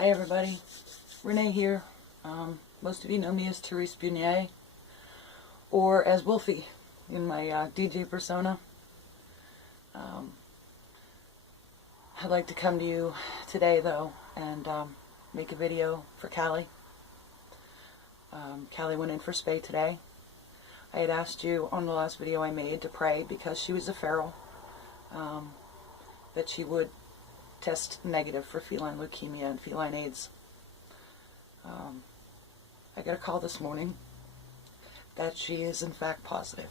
Hi everybody, Renee here. Most of you know me as Therese Bunier, or as Wolfie in my DJ persona. I'd like to come to you today though and make a video for Callie. Callie went in for spay today. I had asked you on the last video I made to pray because she was a feral, that she would test negative for feline leukemia and feline AIDS. I got a call this morning that she is in fact positive.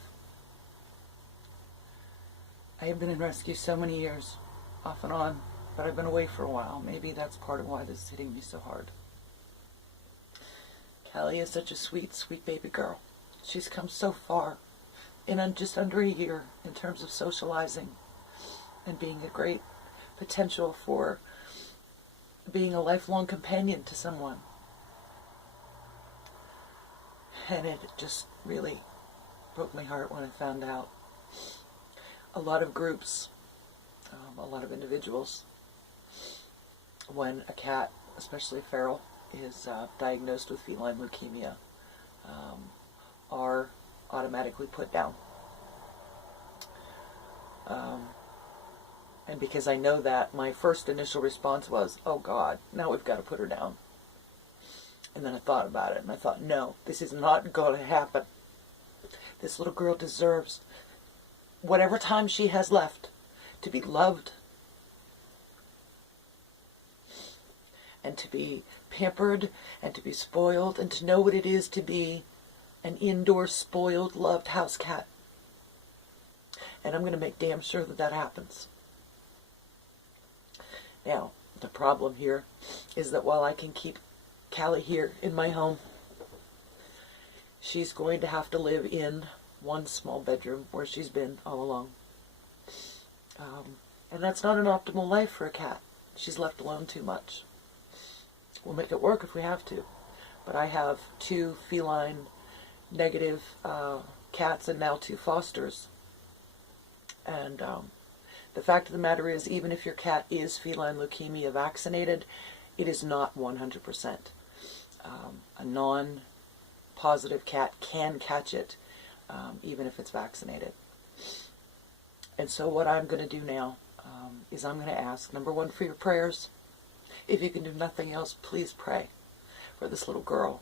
I have been in rescue so many years, off and on, but I've been away for a while. Maybe that's part of why this is hitting me so hard. Callie is such a sweet, sweet baby girl. She's come so far in just under a year in terms of socializing and being a great potential for being a lifelong companion to someone. And it just really broke my heart when I found out. A lot of groups, a lot of individuals, when a cat, especially feral, is diagnosed with feline leukemia, are automatically put down. And because I know that, my first initial response was, oh God, now we've got to put her down. And then I thought about it, and I thought, no, this is not going to happen. This little girl deserves whatever time she has left to be loved and to be pampered and to be spoiled and to know what it is to be an indoor, spoiled, loved house cat. And I'm going to make damn sure that that happens. Now, the problem here is that while I can keep Callie here in my home, she's going to have to live in one small bedroom where she's been all along. And that's not an optimal life for a cat. She's left alone too much. We'll make it work if we have to. But I have 2 feline negative cats and now 2 fosters. And the fact of the matter is, even if your cat is feline leukemia vaccinated, it is not 100%. A non-positive cat can catch it, even if it's vaccinated. And so what I'm going to do now is I'm going to ask, number 1, for your prayers. If you can do nothing else, please pray for this little girl.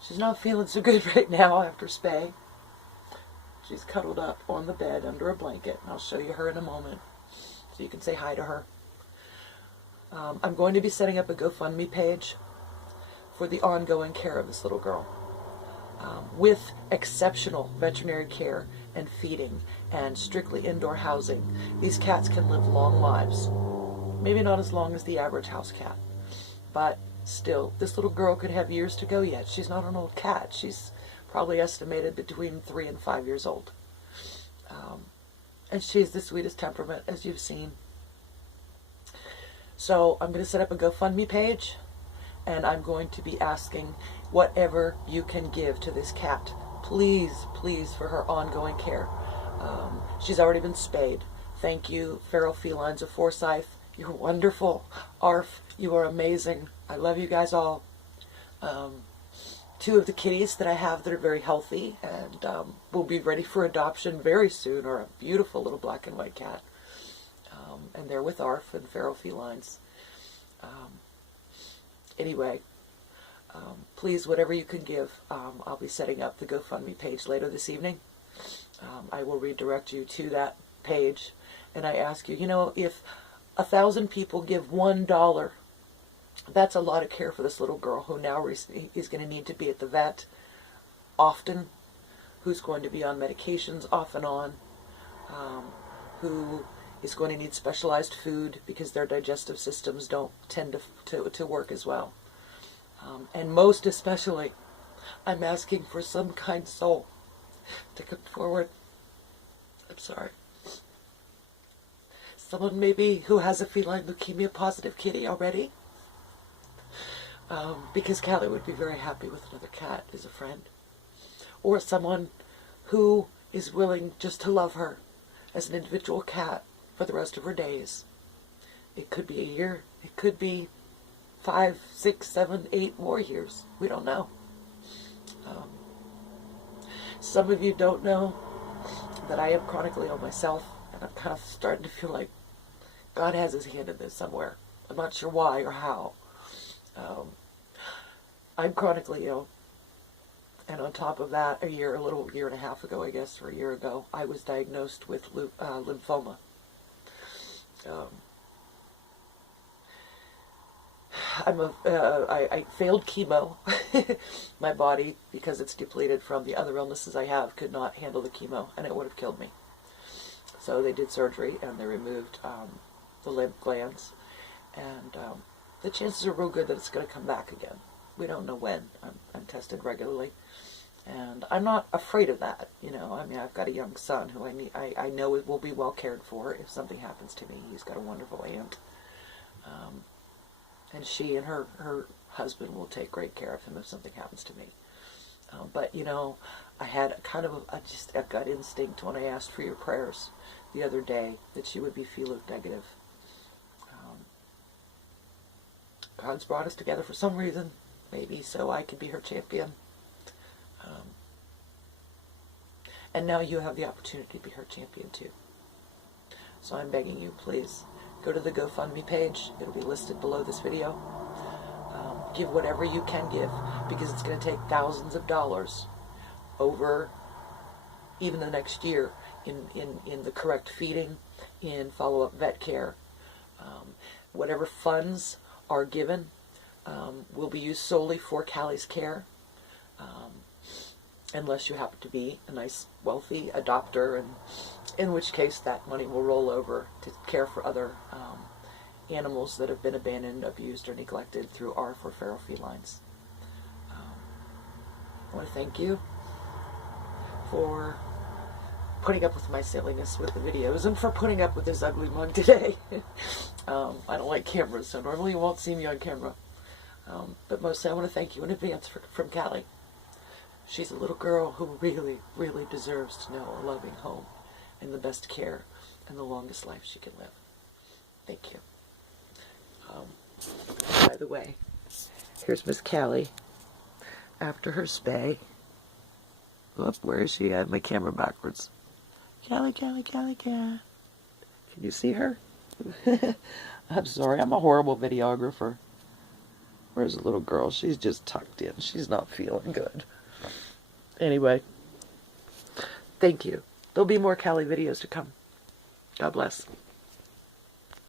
She's not feeling so good right now after spay. She's cuddled up on the bed under a blanket, and I'll show you her in a moment so you can say hi to her. I'm going to be setting up a GoFundMe page for the ongoing care of this little girl, with exceptional veterinary care and feeding and strictly indoor housing. These cats can live long lives. Maybe not as long as the average house cat, but still, this little girl could have years to go yet. She's not an old cat. She's probably estimated between 3 and 5 years old. And she's the sweetest temperament, as you've seen. So I'm going to set up a GoFundMe page, and I'm going to be asking whatever you can give to this cat. Please, please, for her ongoing care. She's already been spayed. Thank you, Feral Felines of Forsyth. You're wonderful. Arf, you are amazing. I love you guys all. 2 of the kitties that I have that are very healthy and will be ready for adoption very soon are a beautiful little black and white cat. And they're with ARF and Feral Felines. Anyway, please, whatever you can give, I'll be setting up the GoFundMe page later this evening. I will redirect you to that page, and I ask you, if 1,000 people give $1, that's a lot of care for this little girl who now is going to need to be at the vet often, who's going to be on medications off and on, who is going to need specialized food because their digestive systems don't tend to work as well. And most especially, I'm asking for some kind soul to come forward. I'm sorry. Someone maybe who has a feline leukemia positive kitty already. Because Callie would be very happy with another cat as a friend. Or someone who is willing just to love her as an individual cat for the rest of her days. It could be a year, It could be 5, 6, 7, 8 more years. We don't know. Some of you don't know that I am chronically ill myself, and I'm kind of starting to feel like God has his hand in this somewhere. I'm not sure why or how. I'm chronically ill, and on top of that, a little year and a half ago, I guess, or a year ago, I was diagnosed with lymphoma. I failed chemo. My body, because it's depleted from the other illnesses I have, could not handle the chemo, and it would have killed me. So they did surgery, and they removed the lymph glands, and the chances are real good that it's going to come back again. We don't know when. I'm tested regularly, and I'm not afraid of that. You know, I mean, I've got a young son who I know it will be well cared for if something happens to me. He's got a wonderful aunt. And she and her husband will take great care of him if something happens to me. But, you know, I had kind of just a gut instinct when I asked for your prayers the other day that she would be phelo negative. God's brought us together for some reason, maybe so I can be her champion. And now you have the opportunity to be her champion too. So I'm begging you, please, go to the GoFundMe page. It'll be listed below this video. Give whatever you can give, because it's going to take thousands of dollars over even the next year in the correct feeding, in follow-up vet care. Whatever funds are given will be used solely for Kallie's care, unless you happen to be a nice, wealthy adopter, and in which case that money will roll over to care for other animals that have been abandoned, abused, or neglected through our for feral felines. I want to thank you for putting up with my silliness with the videos, and for putting up with this ugly mug today. I don't like cameras, so normally you won't see me on camera. But mostly I want to thank you in advance from Callie. She's a little girl who really, really deserves to know a loving home, and the best care, and the longest life she can live. Thank you. By the way, here's Miss Callie after her spay. Whoop, where is she? I have my camera backwards. Callie, Callie, Callie, Cat. Can you see her? I'm sorry, I'm a horrible videographer. Where's the little girl? She's just tucked in. She's not feeling good. Anyway, thank you. There'll be more Callie videos to come. God bless.